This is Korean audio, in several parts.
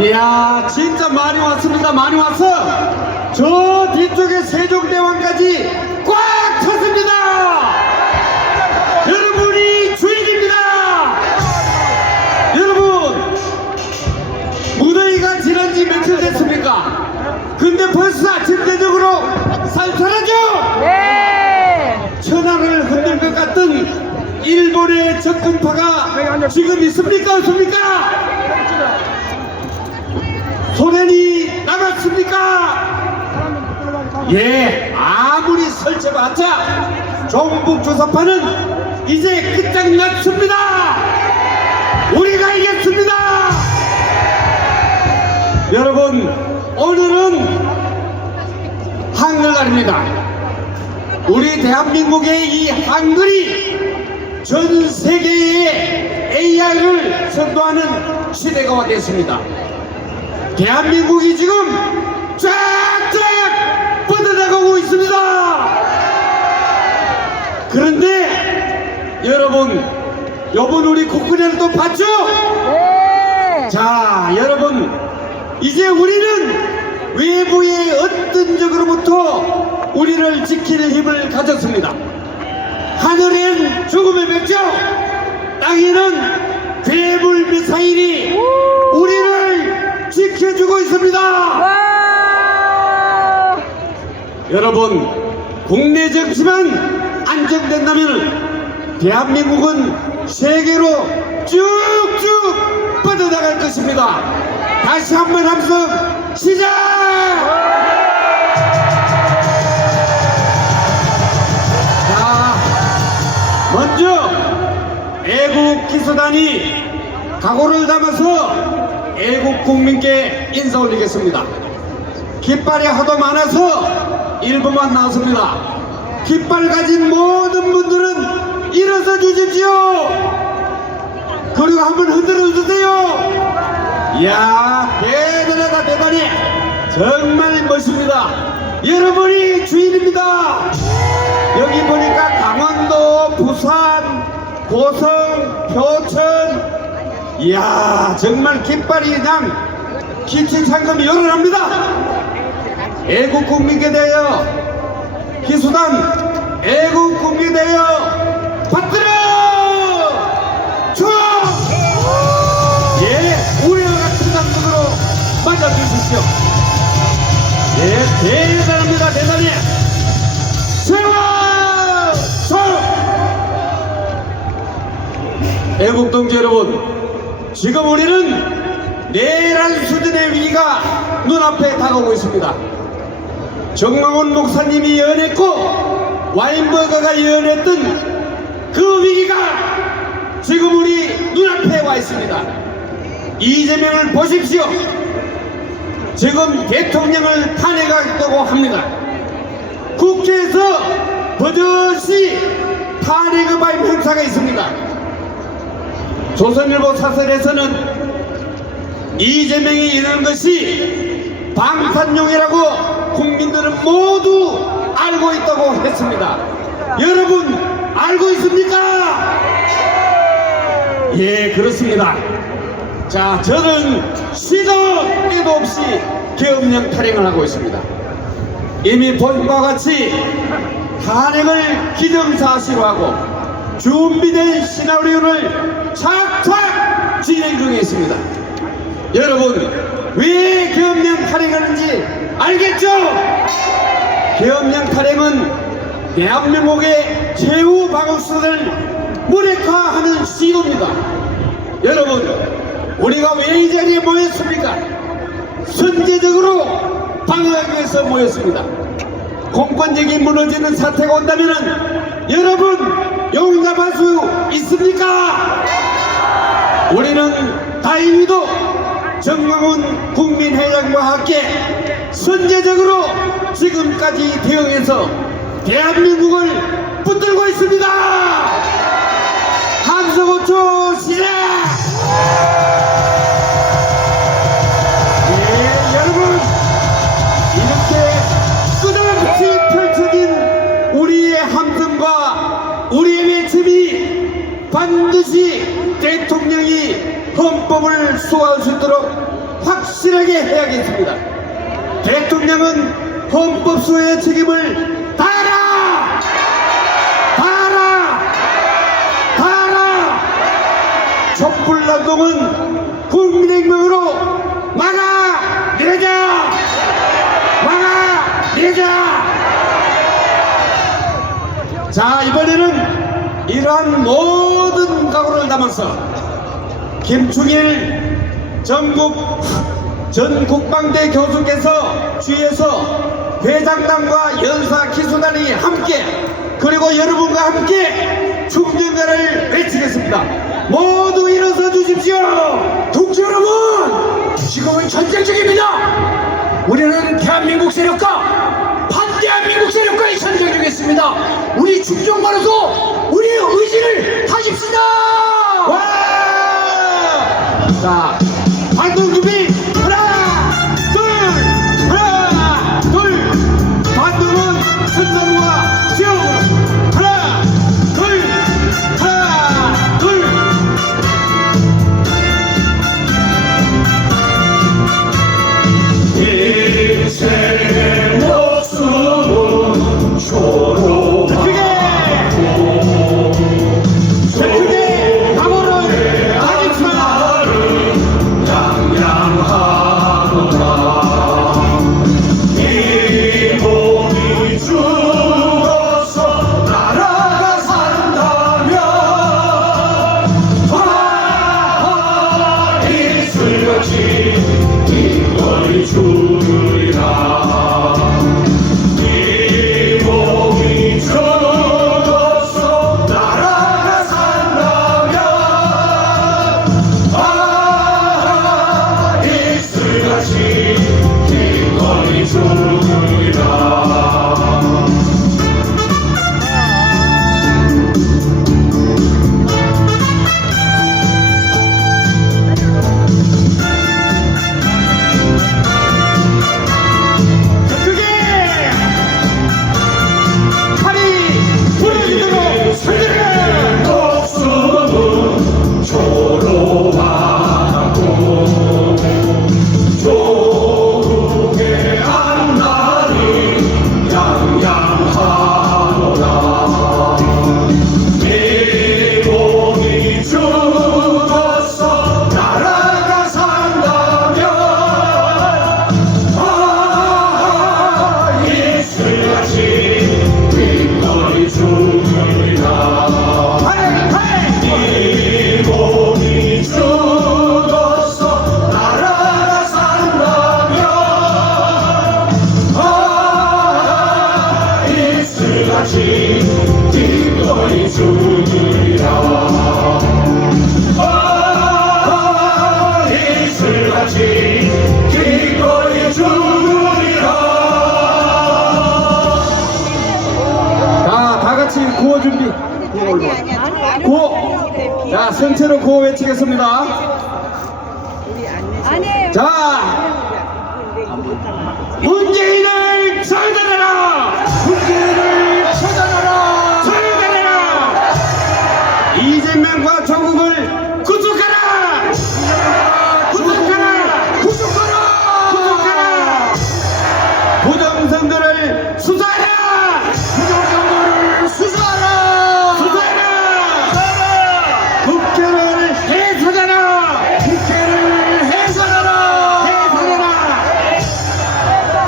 이야, 진짜 많이 왔습니다. 많이 왔어. 저 뒤쪽에 세종대왕까지 꽉 찼습니다. 여러분이 주인입니다. 여러분, 무더위가 지난 지 며칠 됐습니까? 근데 벌써 아침대적으로 살살하죠? 네. 천하를 흔들 것 같던 일본의 적군파가 지금 있습니까? 없습니까? 소련이 남았습니까? 예, 아무리 설쳐봤자 종북조사파는 이제 끝장났습니다. 우리가 이겼습니다. 여러분, 오늘은 한글날입니다. 우리 대한민국의 이 한글이 전 세계에 AI를 선도하는 시대가 와 됐습니다. 대한민국이 지금 쫙쫙 뻗어나가고 있습니다. 그런데 여러분, 요번 우리 국군회를 또 봤죠? 네. 자, 여러분, 이제 우리는 외부의 어떤 적으로부터 우리를 지키는 힘을 가졌습니다. 하늘엔 죽음의 벽죠, 땅에는 괴물 미사일이 우리를 지켜주고 있습니다. 와. 여러분, 국내 정치만 안정된다면 대한민국은 세계로 쭉쭉 뻗어나갈 것입니다. 다시 한번 함성 시작! 자, 먼저 애국 기수단이 각오를 담아서 애국 국민께 인사 올리겠습니다. 깃발이 하도 많아서 일부만 나왔습니다. 깃발 가진 모든 분들은 일어서 주십시오. 그리고 한번 흔들어 주세요. 이야, 대단하다, 대단해. 정말 멋집니다. 여러분이 주인입니다. 여기 보니까 강원도, 부산, 고성, 표천, 이야, 정말 깃발이 그냥 기침상금이 열어납니다. 애국 국민께 대하여 기수단 애국 국민께 대하여 받들어 총! 예, 우리와 같은 감독으로 맞아주십시오. 예, 대단합니다. 대단해. 세워! 총! 애국 동지 여러분, 지금 우리는 내란 수준의 위기가 눈앞에 다가오고 있습니다. 정광훈 목사님이 예언했고 와인버거가 예언했던 그 위기가 지금 우리 눈앞에 와 있습니다. 이재명을 보십시오. 지금 대통령을 탄핵하겠다고 합니다. 국회에서 버젓이 탄핵의 바임 행사가 있습니다. 조선일보 사설에서는 이재명이 이러는 것이 방탄용이라고 국민들은 모두 알고 있다고 했습니다. 여러분, 알고 있습니까? 예, 그렇습니다. 자, 저는 시도 때도 없이 계엄령 탈행을 하고 있습니다. 이미 본 바와 같이 탄핵을 기정사실로 하고 준비된 시나리오를 착착 진행 중에 있습니다. 여러분, 왜 계엄령 탈행하는지 알겠죠? 계엄령 탈행은 대한민국의 최후 방어수를 무력화하는 시도입니다. 여러분, 우리가 왜 이 자리에 모였습니까? 선제적으로 방어하기 위해서 모였습니다. 공권력이 무너지는 사태가 온다면 여러분 용납할 수 있습니까? 우리는 다행히도 정광훈 국민회장과 함께 선제적으로 지금까지 대응해서 대한민국을 붙들고 있습니다. 함성 5초 시작! 예, 여러분, 이렇게 끝없이 펼쳐진 우리의 함성과 우리의 외침이 반드시 대통령이 헌법을 수호할 수 있도록 확실하게 해야겠습니다. 대통령은 헌법소의 책임을 다하라! 다하라! 다하라! 촛불난동은 국민혁명으로 막아내자! 막아내자! 자, 이번에는 이러한 모든 각오를 담아서 김충일 전 국방대 교수께서 주위에서 회장단과 연사 기수단이 함께 그리고 여러분과 함께 충전가를 외치겠습니다. 모두 일어서 주십시오. 동지 여러분, 지금은 전쟁 중입니다. 우리는 대한민국 세력과 반대한민국 세력과의 전쟁 중에 있습니다. 우리 충정만으로 우리의 의지를 다집시다. 와! 자, 반동 준비 하나, 둘. 반동은 천상과 지옥으로 하나, 둘. 인생의 목숨은 초로 크게 각오를 다집시다. 양양하노라. 이 몸이 죽어서 나라가 산다면 이슬같이 이걸 주리라. 이 몸이 죽어서 나라가 산다면 이슬같이 이걸 주리라. 크게 팔이 부러지도록 설득해. 목숨은 초로하고 조국의 앞날이 양양하노라. 이 몸이 죽어서 나라가 산다면 이슬같이 뒷머리 죽으리라. 이 몸이 죽어서 나라가 산다면 이슬같이 뒷머리 죽으리라. 이슬같이 뒷머리 죽으리라. 자, 다 같이 구호 준비. 구호. 자, 전체로 구호 외치겠습니다. 아니에요. 자, 문재인을 처단하라! 문재인을 처단하라! 처단하라! 이재명과 조국을 구속하라! 구속하라! 구속하라! 구속하라! 부정선거를 수사하라! 부정선거를 수사하라! 수사하라! 국회를 해산하라! 국회를 해산하라! 해산하라!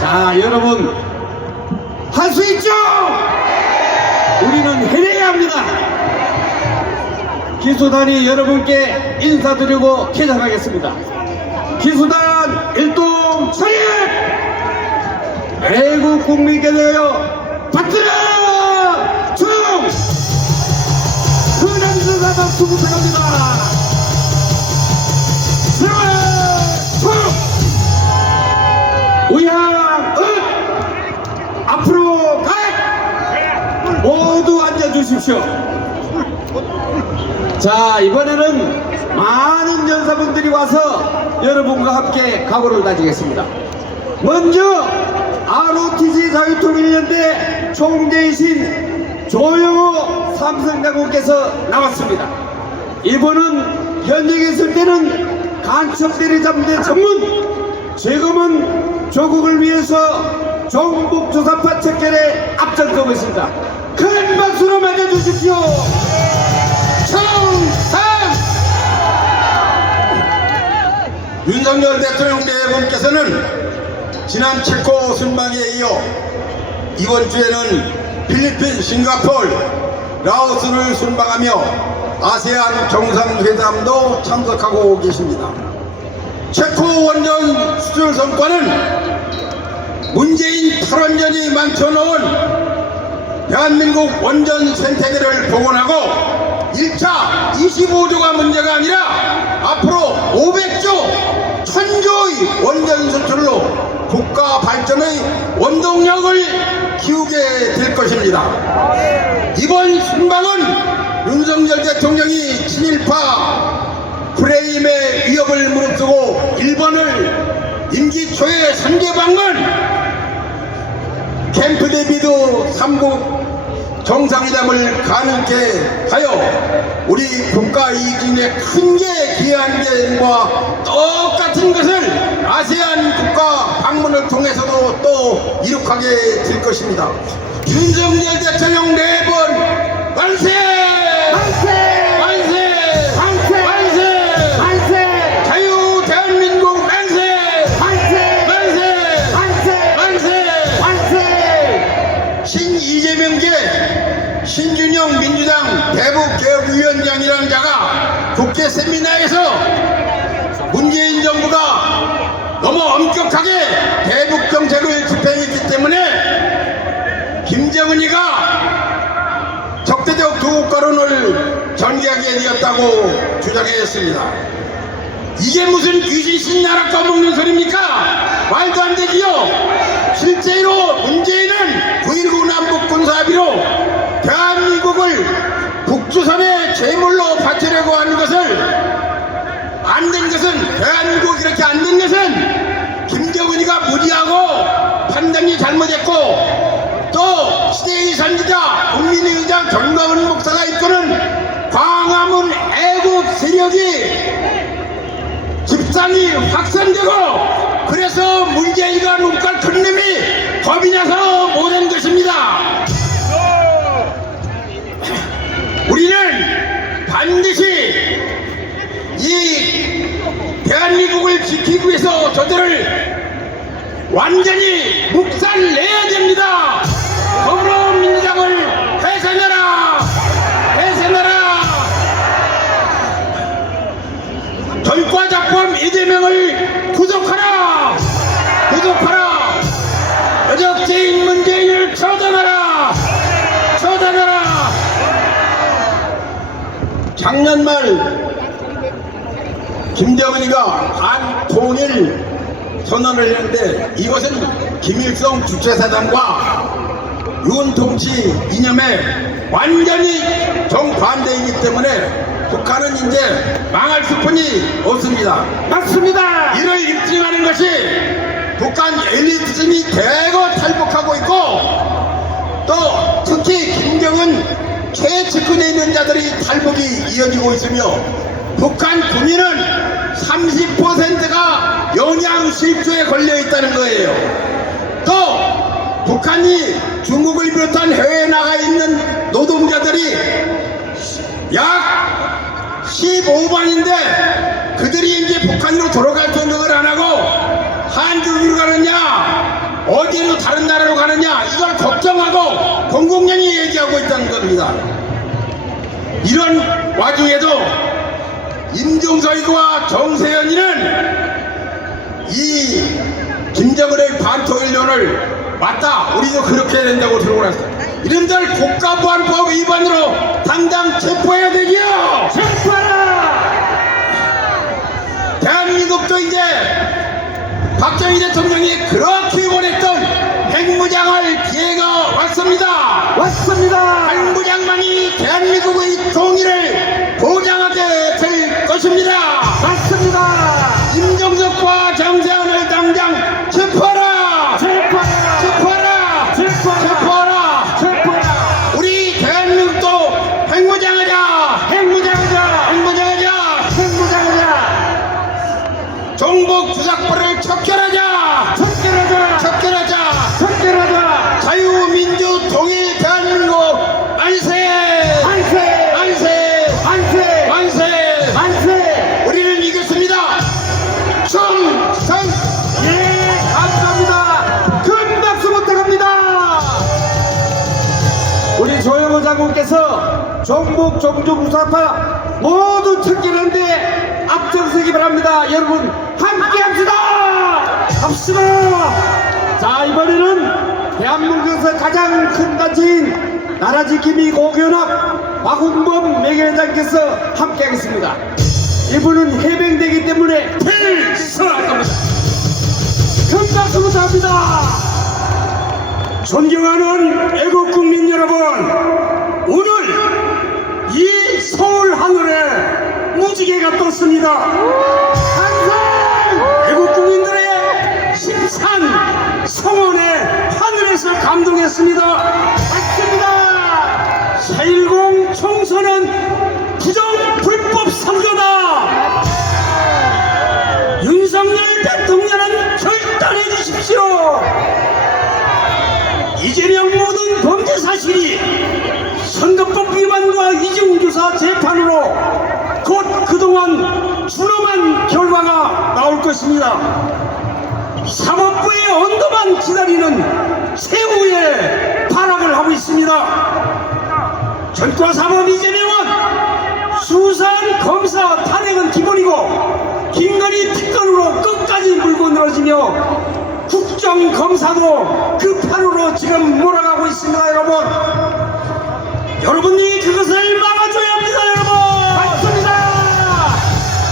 자, 여러분, 할 수 있죠? 우리는 해내야 합니다. 기수단이 여러분께 인사드리고 개장하겠습니다. 기수단 일동 차렷! 애국 국민께 대하여 받들어! 총! 흔한수사 박수 부탁합니다. 총! 우양 은 앞으로 가! 모두 앉아주십시오. 자, 이번에는 많은 연사분들이 와서 여러분과 함께 각오를 다지겠습니다. 먼저 ROTC 자유통일연대 총재이신 조영호 삼성장군께서 나왔습니다. 이분은 현역에 있을 때는 간첩 때리잡는 전문 지금은 조국을 위해서 종북조사파 척결에 앞장서고 있습니다. 큰 박수로 맞아주십시오. 청산! 윤석열 대통령 대행께서는 지난 체코 순방에 이어 이번 주에는 필리핀, 싱가포르, 라오스를 순방하며 아세안 정상회담도 참석하고 계십니다. 체코 원전 수출 성과는 문재인 8원전이 만들어놓은 대한민국 원전 생태계를 복원하고 1차 25조가 문제가 아니라 앞으로 500조, 1000조의 원전 수출로 국가 발전의 원동력을 키우게 될 것입니다. 이번 순방은 윤석열 대통령이 친일파 프레임의 위협을 무릅쓰고 일본을 임기 초에 선제방문, 캠프 데이비드 3국 정상회담을 가능케 하여 우리 국가 이익 중에 큰 게 기여한 것과 똑같은 것을 아세안 국가 방문을 통해서도 또 이룩하게 될 것입니다. 윤석열 대통령 4번 만세! 만세! 만세! 만세! 만세! 만세! 자유 대한민국 만세! 만세! 만세! 만세! 만세! 만세! 신이재명계 신준영 민주당 대북개혁위원장이라는 자가 국회 세미나에서 문재인 정부가 너무 엄격하게 대북정책을 집행했기 때문에 김정은이가 적대적 두국가론을 전개하게 되었다고 주장했습니다. 이게 무슨 귀신 신나라 까먹는 소리입니까? 말도 안 되지요. 실제로 문재인은 9.19 남북 군사합의로 대한민국을 북조선의 제물로 바치려고 하는 것을 안 된 것은, 대한민국이 이렇게 안 된 것은 김정은이가 무리하고 판단이 잘못했고, 또 시대의 선지자 국민의 의장 정광훈 목사가 이끄는 광화문 애국 세력이 집단이 확산되고, 그래서 문재인과 눈깔 큰 놈이 겁이 나서 못한 것입니다. 우리는 반드시 이 대한민국을 지키기 위해서 저들을 완전히 묵살내야 됩니다. 더불어민주당을 해산하라! 해산하라! 전과작범 이재명을 구속하라! 구속하라! 여적죄인 문재인을 처단하라! 처단하라! 작년 말 김정은이가 반통일 선언을 했는데, 이것은 김일성 주체사상과 윤통치 이념에 완전히 정반대이기 때문에 북한은 이제 망할 수뿐이 없습니다. 맞습니다. 이를 입증하는 것이 북한 엘리트층이 대거 탈북하고 있고, 또 특히 김정은 최측근에 있는 자들이 탈북이 이어지고 있으며, 북한 국민은 30%가 영양실조에 걸려 있다는 거예요. 또 북한이 중국을 비롯한 해외에 나가 있는 노동자들이 약 15만인데 그들이 이제 북한으로 돌아갈 생각을 안 하고 한국으로 가느냐 어디로 다른 나라로 가느냐 이걸 걱정하고 공공연히 얘기하고 있다는 겁니다. 이런 와중에도 임종석이와 정세현이는 이 김정은의 반통일론을 맞다, 우리도 그렇게 해야 된다고 들고 났어요. 이름들 국가보안법 위반으로 당장 체포해야 되지요. 체포하라! 대한민국도 이제 박정희 대통령이 그렇게 원했던 핵무장할 기회가 왔습니다. 왔습니다! 핵무장만이 대한민국의 통일을 보장하게 될 것입니다. 맞습니다! 임종석과 정세현을 당장 체포하라! 체포하라! 체포하라! 체포하라! 체포하라! 체포하라! 우리 대한민국도 핵무장하자! 핵무장하자! 핵무장하자! 핵무장하자! 종북 종족 우사파 모두 척결하는데 앞장서기 바랍니다. 여러분 함께합시다. 갑시다. 자, 이번에는 대한민국에서 가장 큰 단체인 나라지킴이 고교연합 박홍범 매개회장께서 함께하겠습니다. 이분은 해병대이기 때문에 필수할 겁니다. 큰 박수 부탁합니다. 존경하는 애국국민 여러분, 오늘 이 서울 하늘에 무지개가 떴습니다. 항상 애국국민들의 힘찬 성원에 하늘에서 감동했습니다. 맞습니다. 4.10 총선은 부정 불법 선거다. 윤석열 대통령은 결단해 주십시오. 이재명 모든 범죄 사실이 선거법 위반과 이중교사 재판으로 곧 그동안 준엄한 결과가 나올 것입니다. 사법부의 언도만 기다리는 최후의 발악을 하고 있습니다. 전과사법 이재명은 수사한 검사 탄핵은 기본이고 김건희 특검으로 끝까지 물고 늘어지며 국정검사도 그 판으로 지금 몰아가고 있습니다. 여러분, 여러분이 그것을 막아줘야 합니다. 여러분, 맞습니다.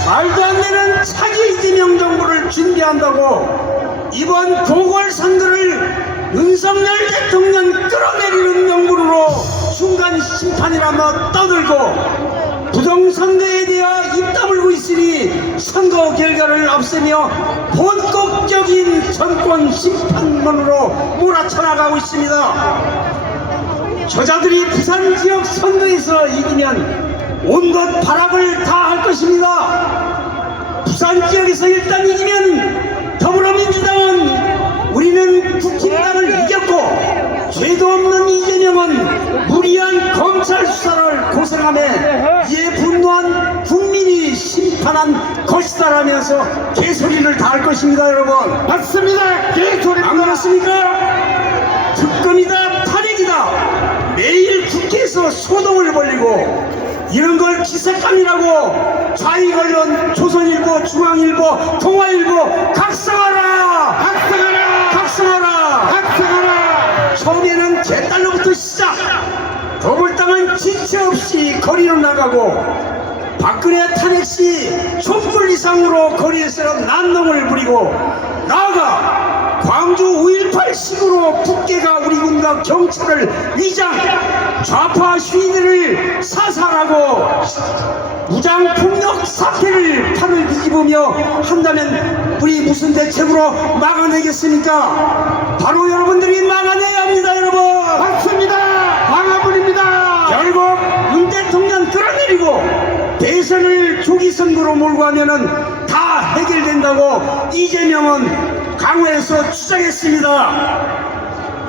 말도 안 되는 차기 이재명 정부를 준비한다고 이번 보궐선거를 윤석열 대통령 끌어내리는 명분으로 중간 심판이라며 떠들고 부정선거에 대해 입 다물고 있으니 선거 결과를 없애며 본격적인 정권 심판론으로 몰아쳐나가고 있습니다. 저자들이 부산 지역 선거에서 이기면 온갖 발악을 다 할 것입니다. 부산 지역에서 일단 이기면 더불어민주당은 우리는 국힘당을 이겼고 죄도 없는 이재명은 무리한 검찰 수사를 고생하며 이에 분노한 국민이 심판한 것이다라면서 개소리를 다 할 것입니다. 여러분, 맞습니다. 개소리입니다. 안 그렇습니까? 특검이다, 탄핵이다, 매일 국회에서 소동을 벌이고 이런 걸 기색감이라고 좌익언론, 조선일보, 중앙일보, 동아일보 각성하라! 각성하라! 각성하라! 각성하라! 처음에는 개딸로부터 시작! 더불당은 지체 없이 거리로 나가고 박근혜 탄핵 시 촛불 이상으로 거리에서 난동을 부리고 나아가 광주 5.18 식으로 북계가 우리 군과 경찰을 위장, 좌파 시위대를 사살하고 무장폭력 사태를 판을 뒤집으며 한다면 우리 무슨 대책으로 막아내겠습니까? 바로 여러분들이 막아내야 합니다. 여러분, 맞습니다. 방화문입니다. 결국 윤 대통령 끌어내리고 대선을 조기 선거로 몰고 가면은 다 해결된다고 이재명은 강화에서 주장했습니다.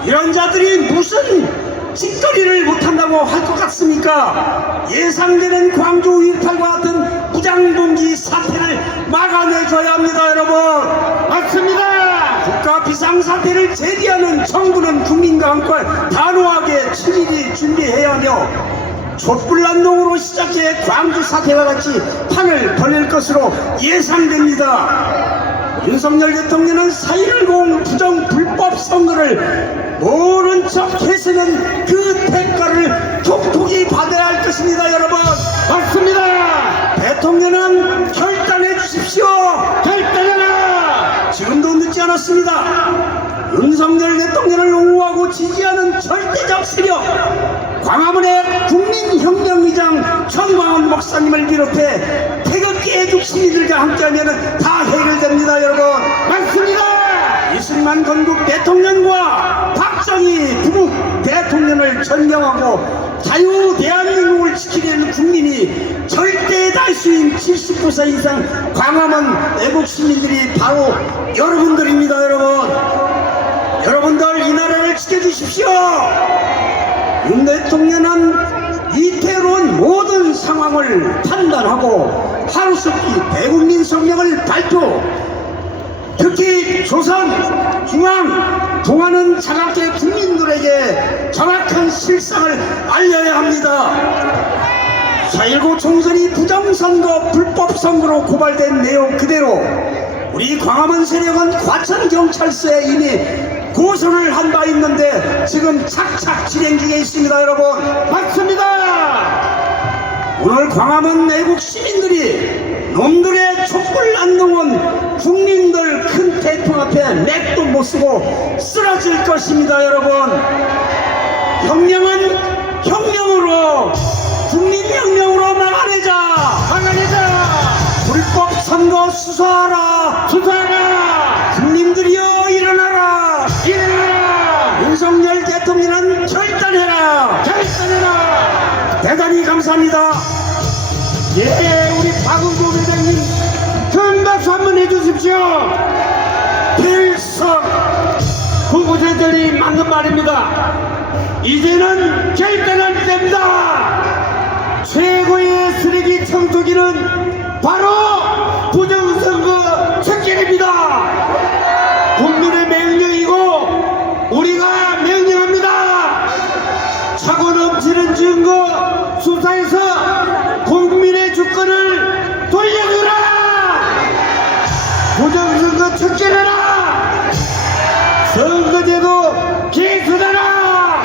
이런 자들이 무슨 짓거리를 못한다고 할 것 같습니까? 예상되는 광주 5.18과 같은 무장봉기 사태를 막아내줘야 합니다. 여러분, 맞습니다. 국가 비상사태를 제기하는 정부는 국민과 함께 단호하게 처리를 준비해야 하며 촛불난동으로 시작해 광주 사태와 같이 판을 벌릴 것으로 예상됩니다. 윤석열 대통령은 4.10 부정 불법 선거를 모른 척 해서는 그 대가를 톡톡히 받아야 할 것입니다. 여러분, 맞습니다. 대통령은 결단해 주십시오. 결단해라. 지금도 늦지 않았습니다. 윤석열 대통령을 옹호하고 지지하는 절대적 세력 광화문의 국민혁명의장 정광훈 목사님을 비롯해 태극기 애국 시민들과 함께하면 다 해결됩니다. 여러분, 맞습니다. 이승만 건국 대통령과 박정희 부국 대통령을 전경하고 자유 대한민국을 지키려는 국민이 절대 다수인 79세 이상 광화문 애국 시민들이 바로 여러분들입니다. 여러분들 이 나라를 지켜주십시오. 윤 대통령은 이태로운 모든 상황을 판단하고 하루속히 대국민 성명을 발표, 특히 우리 조선 중앙 동아는 자각계 국민들에게 정확한 실상을 알려야 합니다. 4.19 총선이 부정선거 불법선거로 고발된 내용 그대로 우리 광화문 세력은 과천경찰서에 이미 고소를 한 바 있는데 지금 착착 진행 중에 있습니다. 여러분 맞습니다. 오늘 광화문 애국 시민들이 놈들의 촛불 안 놓은 국민들 큰 태풍 앞에 맥도 못 쓰고 쓰러질 것입니다. 여러분 혁명은 혁명으로 국민혁명으로 막아내자. 불법 선거 수사하라. 국민들이여 일어나라. 윤석열 대통령은 결단해라. 대단히 감사합니다. 예, 우리 박은구 회장님 큰 박수 한번 해주십시오. 필석 후보자들이 맞는 말입니다. 이제는 결단할 때입니다. 최고의 쓰레기 청소기는 바로 부정선거 특권입니다. 국민의 명령이고 우리가 명령합니다. 차고 넘치는 증거 수사에서 국민의 주권을 돌려주라. 부정선거 특권해라. 선거제도 개선하라.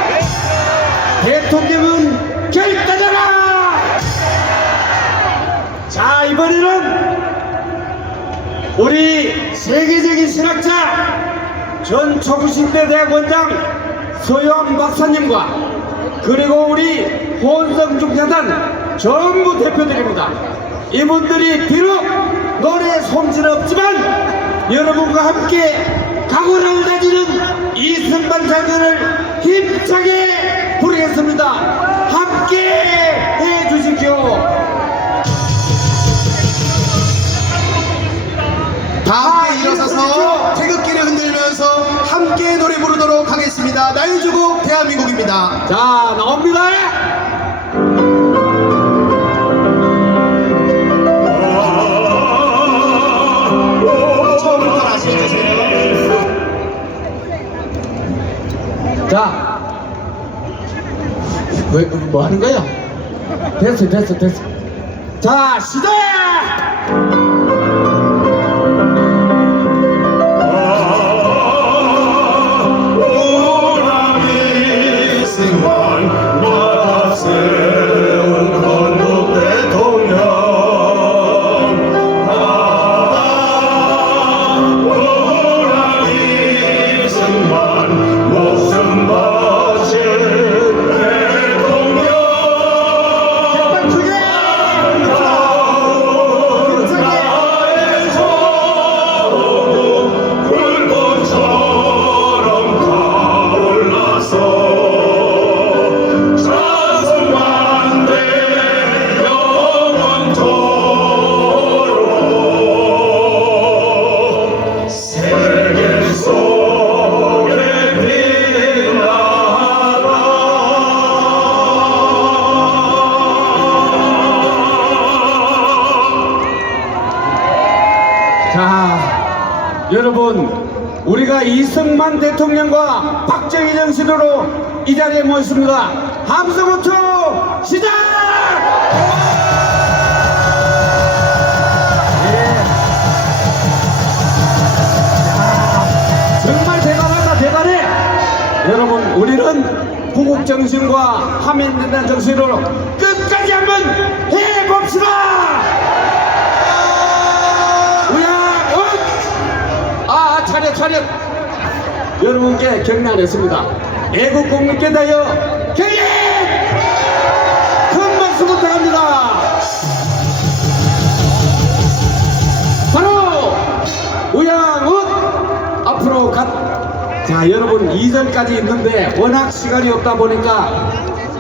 대통령은 결단하라. 자, 이번에는 우리 세계적인 신학자 전 초구신대 대학원장 서유한 박사님과 그리고 우리 호원성중재단 전부 대표들입니다. 이분들이 비록 노래 솜씨는 없지만 여러분과 함께 각오를 다지는 이승만 장군을 힘차게 부르겠습니다. 함께 해주십시오. 다 함께 일어서서 태극기를 흔들면서 함께 노래 부르도록 하겠습니다. 나유주국 대한민국입니다. 자, 나옵니다. 처음부터 다시 해주세요. 자, 뭐 하는 거야? 됐어. 자, 시작! 자, 여러분, 우리가 이승만 대통령과 박정희 정신으로 이 자리에 모였습니다. 함성호초 시작! 예. 야, 정말 대단해. 여러분, 우리는 구국 정신과 하민된다는 정신으로 끝까지 한번 해봅시다. 차렷 여러분께 경례하겠습니다. 애국 국민께 대하여 경례! 큰 박수 부탁합니다. 바로 우양웃 앞으로 자, 여러분 2절까지 있는데 워낙 시간이 없다 보니까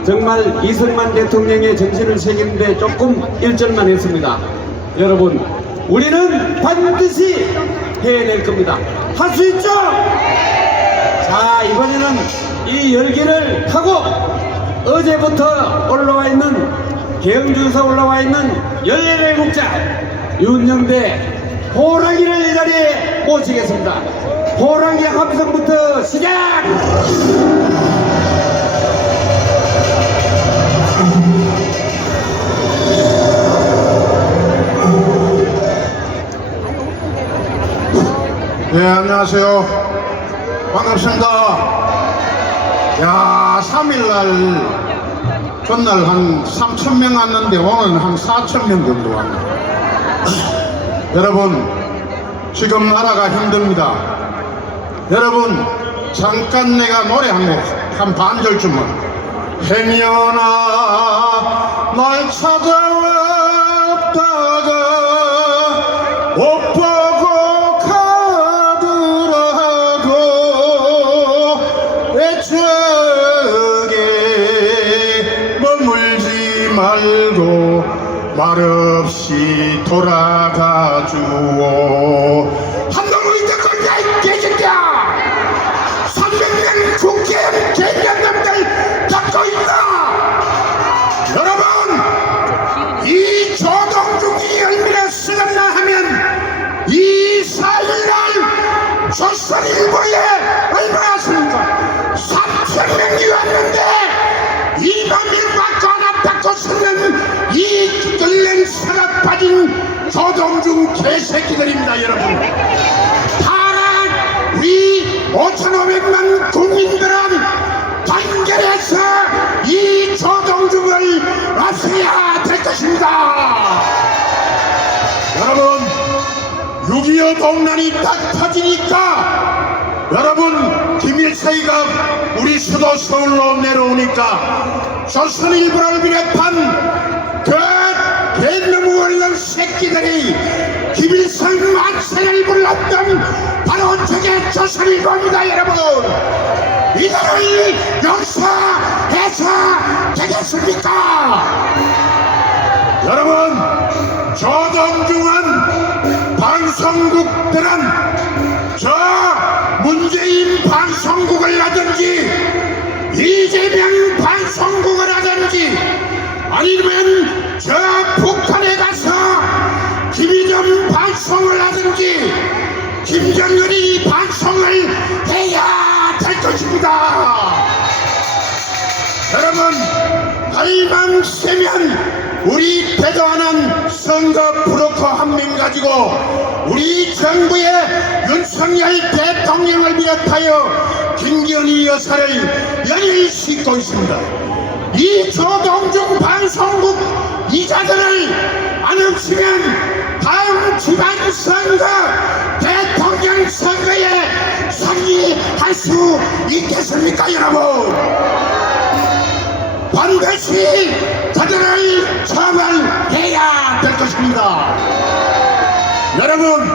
정말 이승만 대통령의 정신을 새기는데 조금 1절만 했습니다. 여러분, 우리는 반드시 해낼 겁니다. 할 수 있죠? 자, 이번에는 이 열기를 타고 어제부터 올라와 있는 개영주에서 올라와 있는 14의 국자 윤영대 호랑이를 이 자리에 모시겠습니다. 호랑이 함성부터 시작! 네, 안녕하세요. 반갑습니다. 야, 3일날, 전날 한 3,000명 왔는데 오늘 한 4,000명 정도 왔네요. 여러분, 지금 나라가 힘듭니다. 여러분, 잠깐 내가 노래 한 곡, 한 반절쯤만. 행여나 날 찾아왔다가 못 보고 가더라도 애착에 머물지 말고 말없이 돌아가 주오. 한동훈이 듣고 있냐 이 개새끼야! 300명 국회의원 개념놈들 듣고 있다! 여러분, 이 조동중이 얼마나 쓰겠나 하면 이 4일날 조선일보에 얼마나 쓰는가? 3,000명이 왔는데 2만명과 전화받고 쓰는 이 끓는 사가 빠진 조동중 개새끼들입니다. 여러분, 파란 우리 5,500만 국민들은 단결해서 이 조동중을 없애야 될 것입니다. 여러분, 6.25 동란이 딱 터지니까 여러분, 김일성이가 우리 수도 서울로 내려오니까 조선일보를 비롯한 그 개놈 어린 새끼들이 김일성 만세를 불렀던 바로 저게 조선일보입니다. 여러분, 이들을 용서해서 되겠습니까? 여러분, 조동중은 방송국들은 저 문재인 방송국을 하든지 이재명 방송국을 하든지 아니면 저 북한에 가서 김일성 방송을 하든지 김정은이 방송을 해야 될 것입니다. 여러분, 발만 세면 우리 대단한 선거 브로커 한 명 가지고 우리 정부의 윤석열 대통령을 비롯하여 김건희 여사를 연일 싣고 있습니다. 이 조동중 방송국 이자들을 안 없으면 다음 지방선거 대통령 선거에 승리할 수 있겠습니까? 여러분, 반드시 저들을 처벌해야 될 것입니다. 여러분,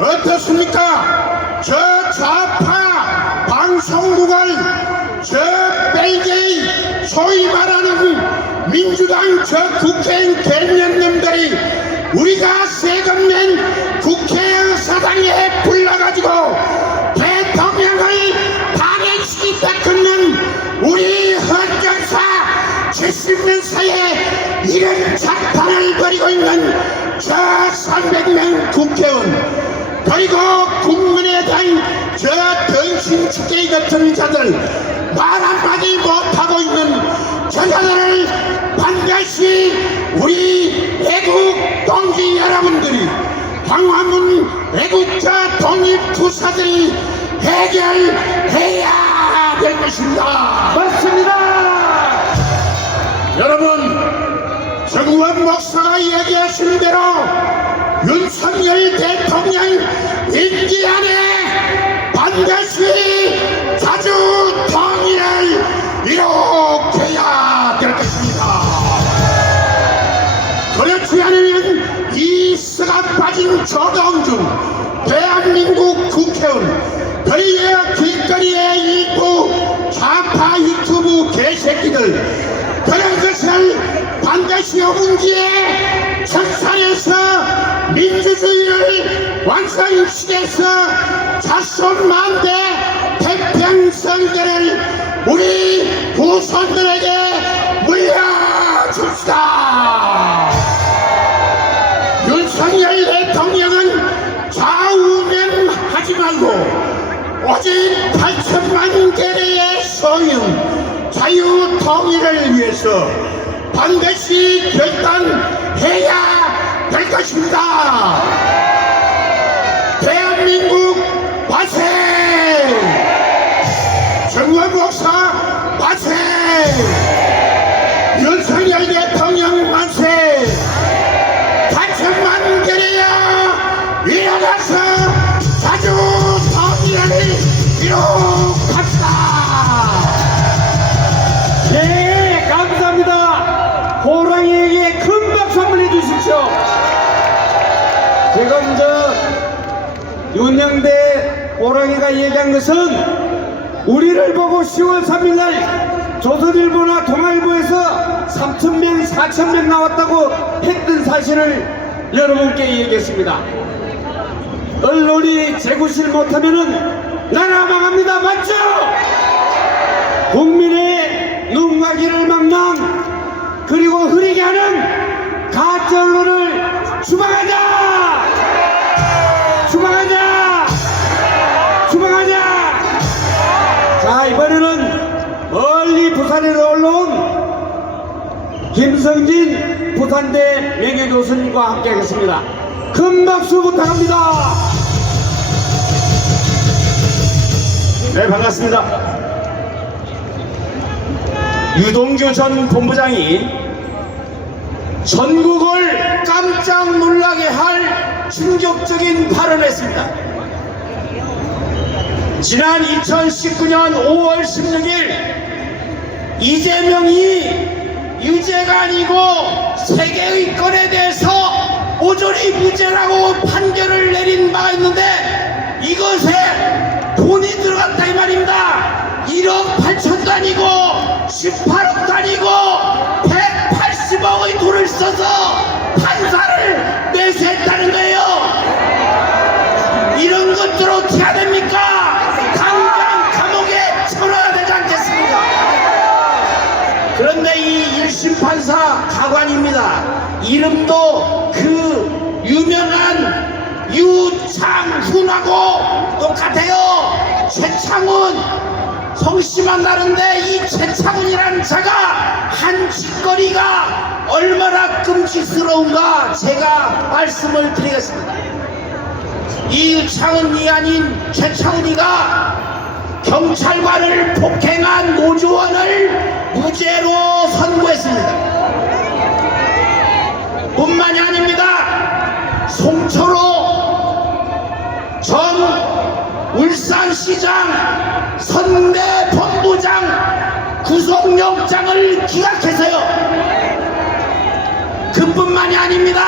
어떻습니까? 저 좌파 방송국을 저 벨기에 소위 말하는 민주당 저 국회의원 개념놈들이 우리가 세금 낸 국회의사당에 불러가지고 대통령을 방해시키겠다는 우리 헌정사 70년 사이에 이런 작탄을 벌이고 있는 저 300명 국회의원, 그리고 국민의당 저 덩신축제이 같은 자들, 말 한마디 못하고 있는 저 자들을 반드시 우리 애국 동지 여러분들이, 광화문 애국자 독립투사들이 해결해야 될 것입니다. 맞습니다! 여러분, 정우원 목사가 얘기하신 대로 윤석열 대통령 임기 안에 반드시 자주 통일을 이룩해야 될 것입니다. 그렇지 않으면 이 썩어 빠진 조동중 대한민국 국회의원, 그리고 길거리의 일부 좌파 유튜브 개새끼들, 그런 것을 반드시 5분 뒤에 청산해서 민주주의를 완성시켜서 자손만대 태평성대를 우리 후손들에게 물려줍시다. 윤석열 대통령은 하지 말고 오직 8천만 개의 소유 자유 통일을 위해서 반드시 결단해야 될 것입니다. 대한민국 만세! 정월 목사 만세! 윤석열 대통령 만세! 8천만 개래야 일어나서 자주 통일을 이룩합시다. 예, 감사합니다. 호랑이에게 큰 박수 한번 해주십시오. 지금 윤영대 호랑이가 얘기한 것은 우리를 보고 10월 3일날 조선일보나 동아일보에서 3,000명, 4,000명 나왔다고 했던 사실을 여러분께 얘기했습니다. 언론이 재구실 못하면은 나라 망합니다. 맞죠? 국민의 눈과 귀를 막는 그리고 흐리게 하는 가짜 언론을 추방하자! 추방하자! 추방하자! 자, 이번에는 멀리 부산에서 올라온 김성진 부산대 명예교수님과 함께 하겠습니다. 큰 박수 부탁합니다. 네, 반갑습니다. 유동규 전 본부장이 전국을 깜짝 놀라게 할 충격적인 발언을 했습니다. 지난 2019년 5월 16일 이재명이 유죄가 아니고 세계의 건에 대해서 모조리 무죄라고 판결을 내린 바가 있는데 이것에 돈이 들어갔다 이 말입니다. 1억 8천도 아니고 18억도 아니고 180억의 돈을 써서 판사를 내세했다는 거예요. 이런 것들 어떻게 해야 됩니까? 당장 감옥에 쳐넣어야 되지 않겠습니까? 그런데 이 1심 판사 가관입니다. 이름도 그 유명한 유창훈하고 똑같아요. 최창훈 성씨만 다른데 이 최창훈이라는 자가 한 짓거리가 얼마나 끔찍스러운가 제가 말씀을 드리겠습니다. 이 유창훈이 아닌 최창훈이가 경찰관을 폭행한 노조원을 무죄로 선고했습니다. 뿐만이 아닙니다. 송철호 전 울산시장 선대본부장 구속영장을 기각해서요. 그뿐만이 아닙니다.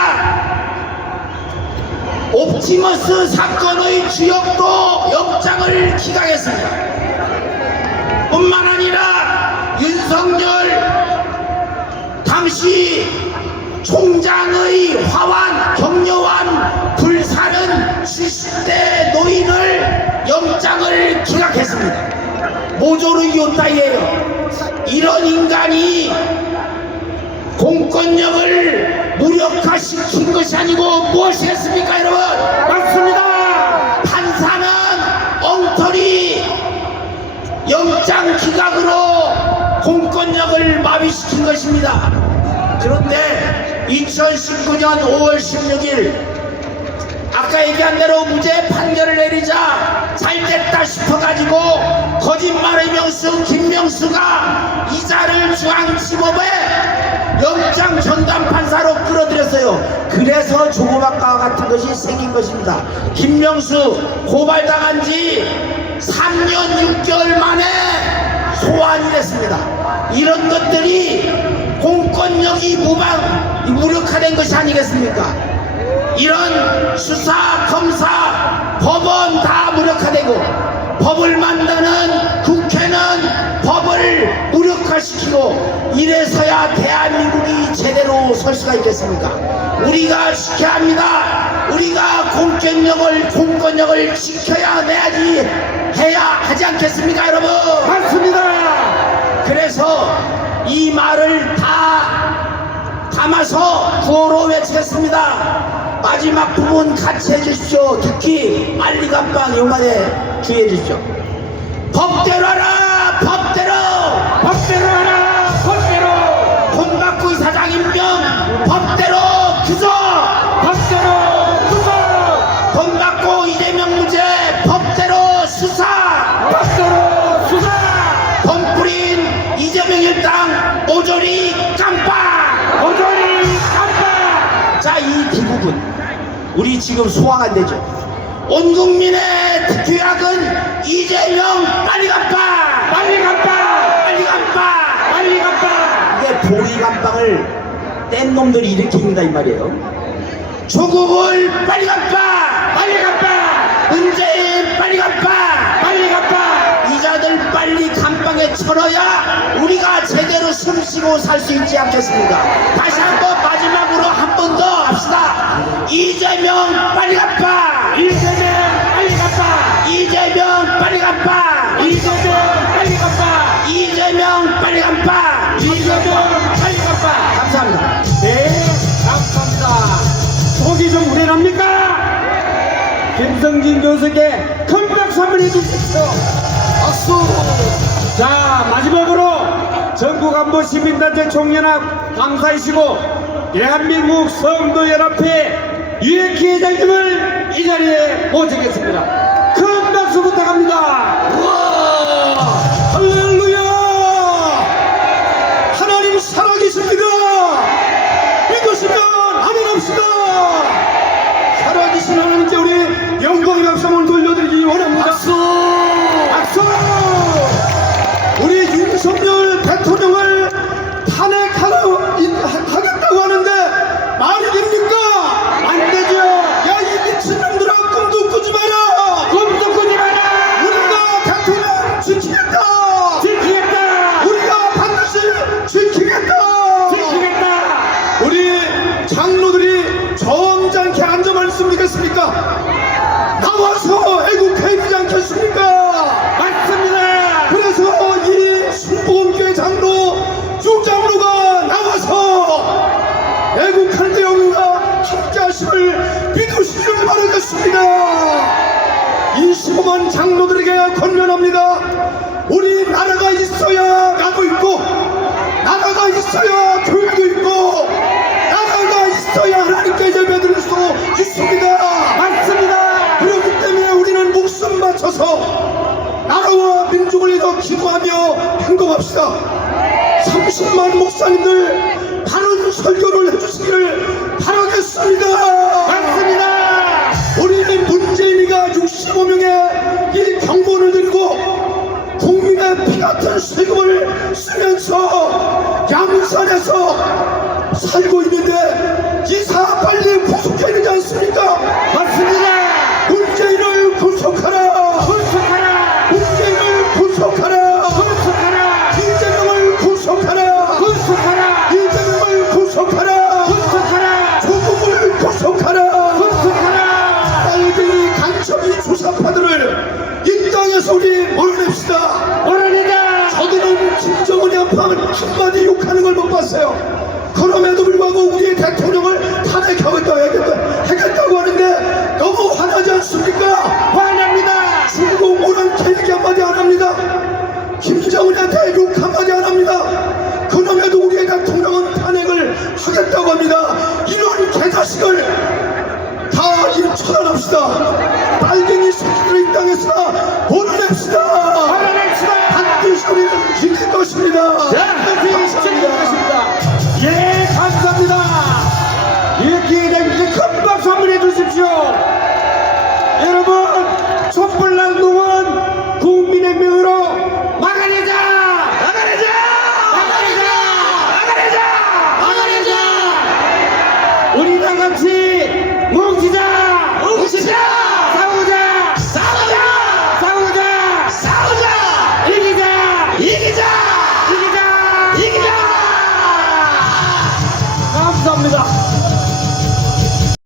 옵티머스 사건의 주역도 영장을 기각했습니다. 뿐만 아니라 윤석열 당시 총장의 화환, 격려한 불사른 70대 노인을 영장을 기각했습니다. 모조리 요따이에요. 이런 인간이 공권력을 무력화시킨 것이 아니고 무엇이겠습니까, 여러분? 맞습니다. 판사는 엉터리 영장 기각으로 공권력을 마비시킨 것입니다. 그런데 2019년 5월 16일 아까 얘기한 대로 무죄 판결을 내리자 잘됐다 싶어가지고 거짓말의 명수 김명수가 이자를 중앙지법에 영장 전담 판사로 끌어들였어요. 그래서 조그맣과 같은 것이 생긴 것입니다. 김명수 고발당한 지 3년 6개월 만에 소환이 됐습니다. 이런 것들이 공권력이 무력화된 것이 아니겠습니까? 이런 수사, 검사, 법원 다 무력화되고 법을 만드는 국회는 법을 무력화시키고 이래서야 대한민국이 제대로 설 수가 있겠습니까? 우리가 지켜야 합니다. 우리가 공권력을 지켜야 내야지 해야 하지 않겠습니까, 여러분? 맞습니다. 그래서 이 말을 다 담아서 구호로 외치겠습니다. 마지막 부분 같이 해주십시오. 특히 빨리 감방 요만에 주의해 주십시오. 법대로 하라 법대로 법대로 하라 법대로 본박구 사장 임명 법대로 구속 법대로 구속 본박구 이재명 무죄 법대로 수사 법대로 수사 본뿌린 이재명 일당 오조리 깜빡 오조리 깜빡. 자, 이 대부분 우리 지금 소화가 안 되죠. 온 국민의 특효약은 이재명 빨리 감방 빨리 감방 빨리 감방 빨리 감방. 이게 보리 감방을 뗀 놈들이 일으킵니다 이 말이에요. 조국을 빨리 감방 빨리 감방 문재인 빨리 감방 빨리 감방. 이자들 빨리 감방에 쳐넣어야 우리가 제대로 숨쉬고 살 수 있지 않겠습니까? 다시 한번 마지막으로 한 번 더 합시다. 이재명 빨리 감방 이재명 빨리 감방 이재명 빨리 감방 이재명 빨리 감방 이재명 빨리 감방 이재명 빨리 감방. 감사합니다. 네, 감사합니다. 속이 좀 우려납니까? 김성진 교수께 큰 박수 한번 해주십시오. 박수. 자, 마지막으로 전국안보 시민단체 총연합 강사이시고 대한민국 성도연합회 유해키 회장님을 이 자리에 모시겠습니다. 큰 박수 부탁합니다. 할렐루야. 하나님 살아계십니다. 믿으시면 아멘합시다. 살아계신 하나님께 우리 영광의 박수 한번 돌려드리기 원합니다. 박수. 박수. 우리 윤석열 대통령을 탄핵하겠다고 하는데 말이 됩니까? 안 되죠. 야, 이 미친놈들아, 꿈도 꾸지 마라. 꿈도 꾸지 마라. 우리가 대통령 지키겠다. 지키겠다. 우리가 반드시 지키겠다. 지키겠다. 우리 장로들이 점잖게 앉아만 있으면 되겠습니까? 나와서 애국해주지 않겠습니까? 맞습니다. 그래서 이 순복음교회 장로 중장로가 나와서 애국하는데 여기가 함께 하심을 믿으시길 바라겠습니다. 25만 장로들에게 권면합니다. 우리 나라가 있어야 나도 있고, 나라가 있어야 교회도 있고, 나라가 있어야 하나님께 예배드릴 수 있습니다. 맞습니다. 그렇기 때문에 우리는 목숨 바쳐서 나라와 민족을 위해서 기도하며 행동합시다. 30만 목사님들 바른 설교를 해주시기를 바라겠습니다.